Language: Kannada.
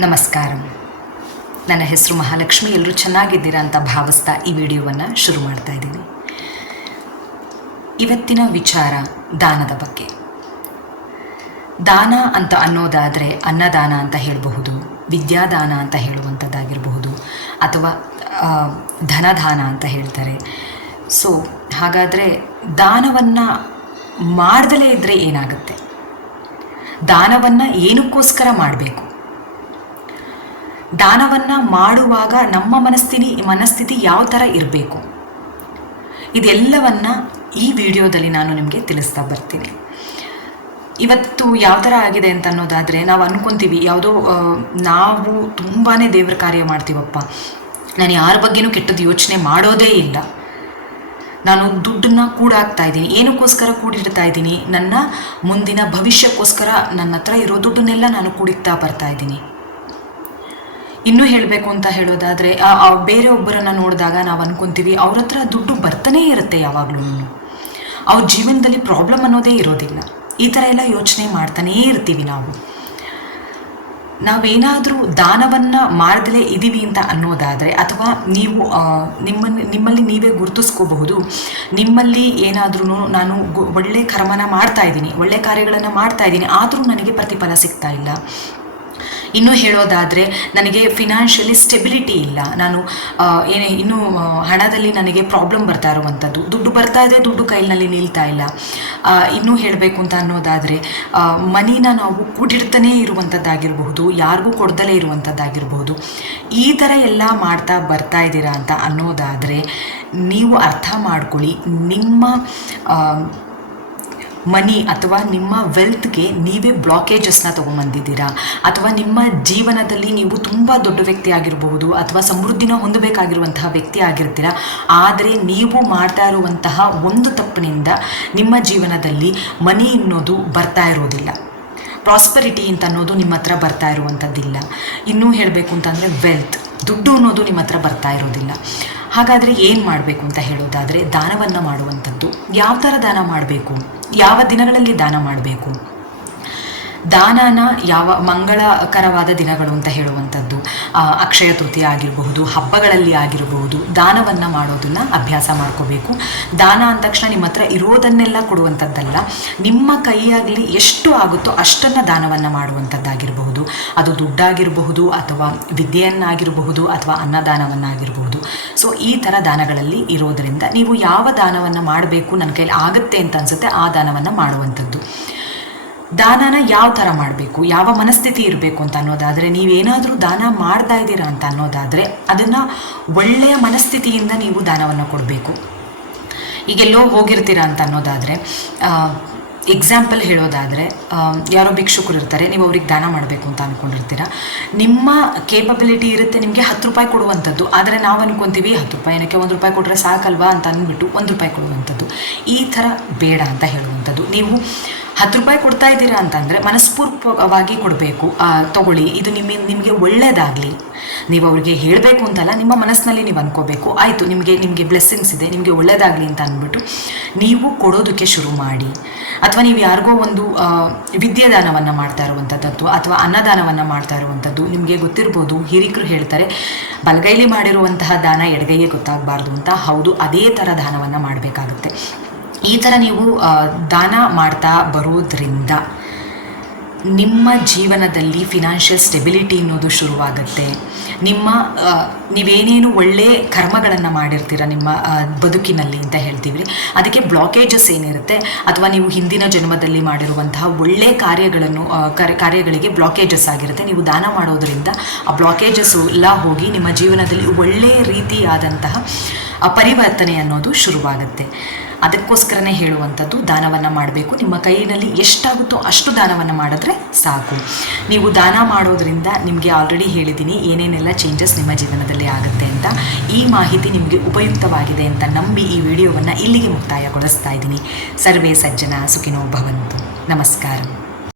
ನಮಸ್ಕಾರ. ನನ್ನ ಹೆಸರು ಮಹಾಲಕ್ಷ್ಮಿ. ಎಲ್ಲರೂ ಚೆನ್ನಾಗಿದ್ದೀರಾ ಅಂತ ಭಾವಿಸ್ತಾ ಈ ವಿಡಿಯೋವನ್ನು ಶುರು ಮಾಡ್ತಾ ಇದ್ದೀನಿ. ಇವತ್ತಿನ ವಿಚಾರ ದಾನದ ಬಗ್ಗೆ. ದಾನ ಅಂತ ಅನ್ನೋದಾದರೆ ಅನ್ನದಾನ ಅಂತ ಹೇಳಬಹುದು, ವಿದ್ಯಾದಾನ ಅಂತ ಹೇಳುವಂಥದ್ದಾಗಿರಬಹುದು, ಅಥವಾ ಧನದಾನ ಅಂತ ಹೇಳ್ತಾರೆ. ಸೊ ಹಾಗಾದರೆ ದಾನವನ್ನು ಮಾಡ್ದಲೇ ಇದ್ದರೆ ಏನಾಗುತ್ತೆ? ದಾನವನ್ನು ಏನಕ್ಕೋಸ್ಕರ ಮಾಡಬೇಕು? ದಾನವನ್ನು ಮಾಡುವಾಗ ನಮ್ಮ ಮನಸ್ಥಿತಿ ಯಾವ ಥರ ಇರಬೇಕು? ಇದೆಲ್ಲವನ್ನು ಈ ವಿಡಿಯೋದಲ್ಲಿ ನಾನು ನಿಮಗೆ ತಿಳಿಸ್ತಾ ಬರ್ತೀನಿ. ಇವತ್ತು ಯಾವ ಥರ ಆಗಿದೆ ಅಂತ ಅನ್ನೋದಾದರೆ, ನಾವು ಅಂದ್ಕೊತೀವಿ ಯಾವುದೋ ನಾವು ತುಂಬಾ ದೇವ್ರ ಕಾರ್ಯ ಮಾಡ್ತೀವಪ್ಪ, ನಾನು ಯಾರ ಬಗ್ಗೆನೂ ಕೆಟ್ಟದ್ದು ಯೋಚನೆ ಮಾಡೋದೇ ಇಲ್ಲ, ನಾನು ದುಡ್ಡನ್ನು ಕೂಡಾಕ್ತಾ ಇದ್ದೀನಿ. ಏನಕ್ಕೋಸ್ಕರ ಕೂಡಿಡ್ತಾ ಇದ್ದೀನಿ? ನನ್ನ ಮುಂದಿನ ಭವಿಷ್ಯಕ್ಕೋಸ್ಕರ ನನ್ನ ಹತ್ರ ಇರೋ ದುಡ್ಡನ್ನೆಲ್ಲ ನಾನು ಕೂಡಿಡ್ತಾ ಬರ್ತಾ ಇದ್ದೀನಿ. ಇನ್ನೂ ಹೇಳಬೇಕು ಅಂತ ಹೇಳೋದಾದರೆ, ಬೇರೆಯೊಬ್ಬರನ್ನು ನೋಡಿದಾಗ ನಾವು ಅಂದ್ಕೊತೀವಿ ಅವ್ರ ಹತ್ರ ದುಡ್ಡು ಬರ್ತಾನೇ ಇರುತ್ತೆ ಯಾವಾಗಲೂ, ಅವ್ರ ಜೀವನದಲ್ಲಿ ಪ್ರಾಬ್ಲಮ್ ಅನ್ನೋದೇ ಇರೋದಿಲ್ಲ. ಈ ಥರ ಎಲ್ಲ ಯೋಚನೆ ಮಾಡ್ತಾನೇ ಇರ್ತೀವಿ ನಾವು. ನಾವೇನಾದರೂ ದಾನವನ್ನು ಮಾಡದಲೇ ಇದ್ದೀವಿ ಅಂತ ಅನ್ನೋದಾದರೆ, ಅಥವಾ ನೀವು ನಿಮ್ಮಲ್ಲಿ ನೀವೇ ಗುರುತಿಸ್ಕೋಬಹುದು, ನಿಮ್ಮಲ್ಲಿ ಏನಾದ್ರೂ ನಾನು ಒಳ್ಳೆ ಕರ್ಮನ ಮಾಡ್ತಾ ಇದ್ದೀನಿ, ಒಳ್ಳೆ ಕಾರ್ಯಗಳನ್ನು ಮಾಡ್ತಾ ಇದ್ದೀನಿ, ಆದರೂ ನನಗೆ ಪ್ರತಿಫಲ ಸಿಗ್ತಾ ಇಲ್ಲ. ಇನ್ನೂ ಹೇಳೋದಾದರೆ, ನನಗೆ ಫಿನಾನ್ಷಿಯಲಿ ಸ್ಟೆಬಿಲಿಟಿ ಇಲ್ಲ, ನಾನು ಇನ್ನೂ ಹಣದಲ್ಲಿ ನನಗೆ ಪ್ರಾಬ್ಲಮ್ ಬರ್ತಾ ಇರುವಂಥದ್ದು, ದುಡ್ಡು ಬರ್ತಾ ಇದೆ, ದುಡ್ಡು ಕೈಯಲ್ಲಿ ನಿಲ್ತಾ ಇಲ್ಲ. ಇನ್ನೂ ಹೇಳಬೇಕು ಅಂತ ಅನ್ನೋದಾದರೆ, ಮನಿನ ನಾವು ಕೂಡಿಡ್ತಾನೇ ಇರುವಂಥದ್ದಾಗಿರಬಹುದು, ಯಾರಿಗೂ ಕೊಡ್ದಲೇ ಇರುವಂಥದ್ದಾಗಿರಬಹುದು. ಈ ಥರ ಎಲ್ಲ ಮಾಡ್ತಾ ಬರ್ತಾ ಇದ್ದೀರಾ ಅಂತ ಅನ್ನೋದಾದರೆ, ನೀವು ಅರ್ಥ ಮಾಡ್ಕೊಳ್ಳಿ, ನಿಮ್ಮ ಮನಿ ಅಥವಾ ನಿಮ್ಮ ವೆಲ್ತ್ಗೆ ನೀವೇ ಬ್ಲಾಕೇಜಸ್ನ ತೊಗೊಂಬಂದಿದ್ದೀರಾ, ಅಥವಾ ನಿಮ್ಮ ಜೀವನದಲ್ಲಿ ನೀವು ತುಂಬ ದೊಡ್ಡ ವ್ಯಕ್ತಿ ಆಗಿರಬಹುದು, ಅಥವಾ ಸಮೃದ್ಧಿನ ಹೊಂದಬೇಕಾಗಿರುವಂತಹ ವ್ಯಕ್ತಿ ಆಗಿರ್ತೀರಾ. ಆದರೆ ನೀವು ಮಾಡ್ತಾ ಇರುವಂತಹ ಒಂದು ತಪ್ಪಿನಿಂದ ನಿಮ್ಮ ಜೀವನದಲ್ಲಿ ಮನಿ ಅನ್ನೋದು ಬರ್ತಾ ಇರೋದಿಲ್ಲ, ಪ್ರಾಸ್ಪರಿಟಿ ಅಂತ ಅನ್ನೋದು ನಿಮ್ಮ ಹತ್ರ ಬರ್ತಾ ಇರುವಂಥದ್ದಿಲ್ಲ. ಇನ್ನೂ ಹೇಳಬೇಕು ಅಂತಂದರೆ, ವೆಲ್ತ್, ದುಡ್ಡು ಅನ್ನೋದು ನಿಮ್ಮ ಹತ್ರ ಬರ್ತಾ ಇರೋದಿಲ್ಲ. ಹಾಗಾದರೆ ಏನು ಮಾಡಬೇಕು ಅಂತ ಹೇಳೋದಾದರೆ, ದಾನವನ್ನು ಮಾಡುವಂಥದ್ದು. ಯಾವ ಥರ ದಾನ ಮಾಡಬೇಕು? ಯಾವ ದಿನಗಳಲ್ಲಿ ದಾನ ಮಾಡಬೇಕು? ದಾನನ ಯಾವ ಮಂಗಳಕರವಾದ ದಿನಗಳು ಅಂತ ಹೇಳುವಂಥದ್ದು, ಅಕ್ಷಯ ತೃತೀಯ ಆಗಿರಬಹುದು, ಹಬ್ಬಗಳಲ್ಲಿ ಆಗಿರಬಹುದು, ದಾನವನ್ನು ಮಾಡೋದನ್ನು ಅಭ್ಯಾಸ ಮಾಡ್ಕೋಬೇಕು. ದಾನ ಅಂದ ತಕ್ಷಣ ನಿಮ್ಮ ಹತ್ರ ಇರೋದನ್ನೆಲ್ಲ ಕೊಡುವಂಥದ್ದಲ್ಲ, ನಿಮ್ಮ ಕೈಯಾಗಲಿ ಎಷ್ಟು ಆಗುತ್ತೋ ಅಷ್ಟನ್ನು ದಾನವನ್ನು ಮಾಡುವಂಥದ್ದಾಗಿರಬಹುದು. ಅದು ದುಡ್ಡಾಗಿರಬಹುದು, ಅಥವಾ ವಿದ್ಯೆಯನ್ನಾಗಿರಬಹುದು, ಅಥವಾ ಅನ್ನದಾನವನ್ನಾಗಿರಬಹುದು. ಸೊ ಈ ಥರ ದಾನಗಳಲ್ಲಿ ಇರೋದರಿಂದ ನೀವು ಯಾವ ದಾನವನ್ನು ಮಾಡಬೇಕು, ನನ್ನ ಕೈಲಿ ಆಗುತ್ತೆ ಅಂತ ಅನಿಸುತ್ತೆ ಆ ದಾನವನ್ನು ಮಾಡುವಂಥದ್ದು. ದಾನನ ಯಾವ ಥರ ಮಾಡಬೇಕು, ಯಾವ ಮನಸ್ಥಿತಿ ಇರಬೇಕು ಅಂತ ಅನ್ನೋದಾದರೆ, ನೀವೇನಾದರೂ ದಾನ ಮಾಡ್ತಾ ಇದ್ದೀರಾ ಅಂತ ಅನ್ನೋದಾದರೆ ಅದನ್ನು ಒಳ್ಳೆಯ ಮನಸ್ಥಿತಿಯಿಂದ ನೀವು ದಾನವನ್ನು ಕೊಡಬೇಕು. ಈಗೆಲ್ಲೋ ಹೋಗಿರ್ತೀರಾ ಅಂತ ಅನ್ನೋದಾದರೆ, ಎಕ್ಸಾಂಪಲ್ ಹೇಳೋದಾದರೆ, ಯಾರೋ ಭಿಕ್ಷುಕರು ಇರ್ತಾರೆ, ನೀವು ಅವ್ರಿಗೆ ದಾನ ಮಾಡಬೇಕು ಅಂತ ಅಂದ್ಕೊಂಡಿರ್ತೀರ. ನಿಮ್ಮ ಕೇಪಬಿಲಿಟಿ ಇರುತ್ತೆ ನಿಮಗೆ 10 ರೂಪಾಯಿ ಕೊಡುವಂಥದ್ದು, ಆದರೆ ನಾವು ಅಂದ್ಕೊತೀವಿ 10 ರೂಪಾಯಿ ಏನಕ್ಕೆ, 1 ರೂಪಾಯಿ ಕೊಟ್ಟರೆ ಸಾಕಲ್ವಾ ಅಂತ ಅಂದ್ಬಿಟ್ಟು 1 ರೂಪಾಯಿ ಕೊಡುವಂಥದ್ದು. ಈ ಥರ ಬೇಡ ಅಂತ ಹೇಳುವಂಥದ್ದು. ನೀವು 10 ರೂಪಾಯಿ ಕೊಡ್ತಾ ಇದ್ದೀರಾ ಅಂತಂದರೆ ಮನಸ್ಪೂರ್ವಕವಾಗಿ ಕೊಡಬೇಕು. ತಗೊಳ್ಳಿ, ಇದು ನಿಮಗೆ ಒಳ್ಳೆಯದಾಗಲಿ, ನೀವು ಅವ್ರಿಗೆ ಹೇಳಬೇಕು ಅಂತಲ್ಲ, ನಿಮ್ಮ ಮನಸ್ಸಿನಲ್ಲಿ ನೀವು ಅಂದ್ಕೋಬೇಕು, ಆಯಿತು ನಿಮಗೆ ಬ್ಲೆಸ್ಸಿಂಗ್ಸ್ ಇದೆ, ನಿಮಗೆ ಒಳ್ಳೆಯದಾಗಲಿ ಅಂತ ಅಂದ್ಬಿಟ್ಟು ನೀವು ಕೊಡೋದಕ್ಕೆ ಶುರು ಮಾಡಿ. ಅಥವಾ ನೀವು ಯಾರಿಗೋ ಒಂದು ವಿದ್ಯಾದಾನವನ್ನು ಮಾಡ್ತಾ ಇರುವಂಥದ್ದು, ಅಥವಾ ಅನ್ನದಾನವನ್ನು ಮಾಡ್ತಾ ಇರುವಂಥದ್ದು. ನಿಮಗೆ ಗೊತ್ತಿರ್ಬೋದು, ಹಿರಿಕರು ಹೇಳ್ತಾರೆ, ಬಲಗೈಲಿ ಮಾಡಿರುವಂತಹ ದಾನ ಎಡಗೈಗೆ ಗೊತ್ತಾಗಬಾರ್ದು ಅಂತ. ಹೌದು, ಅದೇ ಥರ ದಾನವನ್ನು ಮಾಡಬೇಕಾಗುತ್ತೆ. ಈ ಥರ ನೀವು ದಾನ ಮಾಡ್ತಾ ಬರೋದ್ರಿಂದ ನಿಮ್ಮ ಜೀವನದಲ್ಲಿ ಫಿನಾನ್ಷಿಯಲ್ ಸ್ಟೆಬಿಲಿಟಿ ಅನ್ನೋದು ಶುರುವಾಗುತ್ತೆ. ನೀವೇನೇನು ಒಳ್ಳೆ ಕರ್ಮಗಳನ್ನು ಮಾಡಿರ್ತೀರ ನಿಮ್ಮ ಬದುಕಿನಲ್ಲಿ ಅಂತ ಹೇಳ್ತೀವಿ, ಅದಕ್ಕೆ ಬ್ಲಾಕೇಜಸ್ ಏನಿರುತ್ತೆ, ಅಥವಾ ನೀವು ಹಿಂದಿನ ಜನ್ಮದಲ್ಲಿ ಮಾಡಿರುವಂತಹ ಒಳ್ಳೆ ಕಾರ್ಯಗಳಿಗೆ ಬ್ಲಾಕೇಜಸ್ ಆಗಿರುತ್ತೆ. ನೀವು ದಾನ ಮಾಡೋದರಿಂದ ಆ ಬ್ಲಾಕೇಜಸ್ ಎಲ್ಲ ಹೋಗಿ ನಿಮ್ಮ ಜೀವನದಲ್ಲಿ ಒಳ್ಳೆಯ ರೀತಿಯಾದಂತಹ ಪರಿವರ್ತನೆ ಅನ್ನೋದು ಶುರುವಾಗುತ್ತೆ. ಅದಕ್ಕೋಸ್ಕರನೇ ಹೇಳುವಂಥದ್ದು, ದಾನವನ್ನು ಮಾಡಬೇಕು. ನಿಮ್ಮ ಕೈಯಲ್ಲಿ ಎಷ್ಟಾಗುತ್ತೋ ಅಷ್ಟು ದಾನವನ್ನು ಮಾಡಿದ್ರೆ ಸಾಕು. ನೀವು ದಾನ ಮಾಡೋದ್ರಿಂದ ನಿಮಗೆ ಆಲ್ರೆಡಿ ಹೇಳಿದ್ದೀನಿ ಏನೇನೆಲ್ಲ ಚೇಂಜಸ್ ನಿಮ್ಮ ಜೀವನದಲ್ಲಿ ಆಗುತ್ತೆ ಅಂತ. ಈ ಮಾಹಿತಿ ನಿಮಗೆ ಉಪಯುಕ್ತವಾಗಿದೆ ಅಂತ ನಂಬಿ ಈ ವಿಡಿಯೋವನ್ನು ಇಲ್ಲಿಗೆ ಮುಕ್ತಾಯಗೊಳಿಸ್ತಾ ಇದ್ದೀನಿ. ಸರ್ವೇ ಸಜ್ಜನ ಸುಖಿನೋ ಭವಂತು. ನಮಸ್ಕಾರ.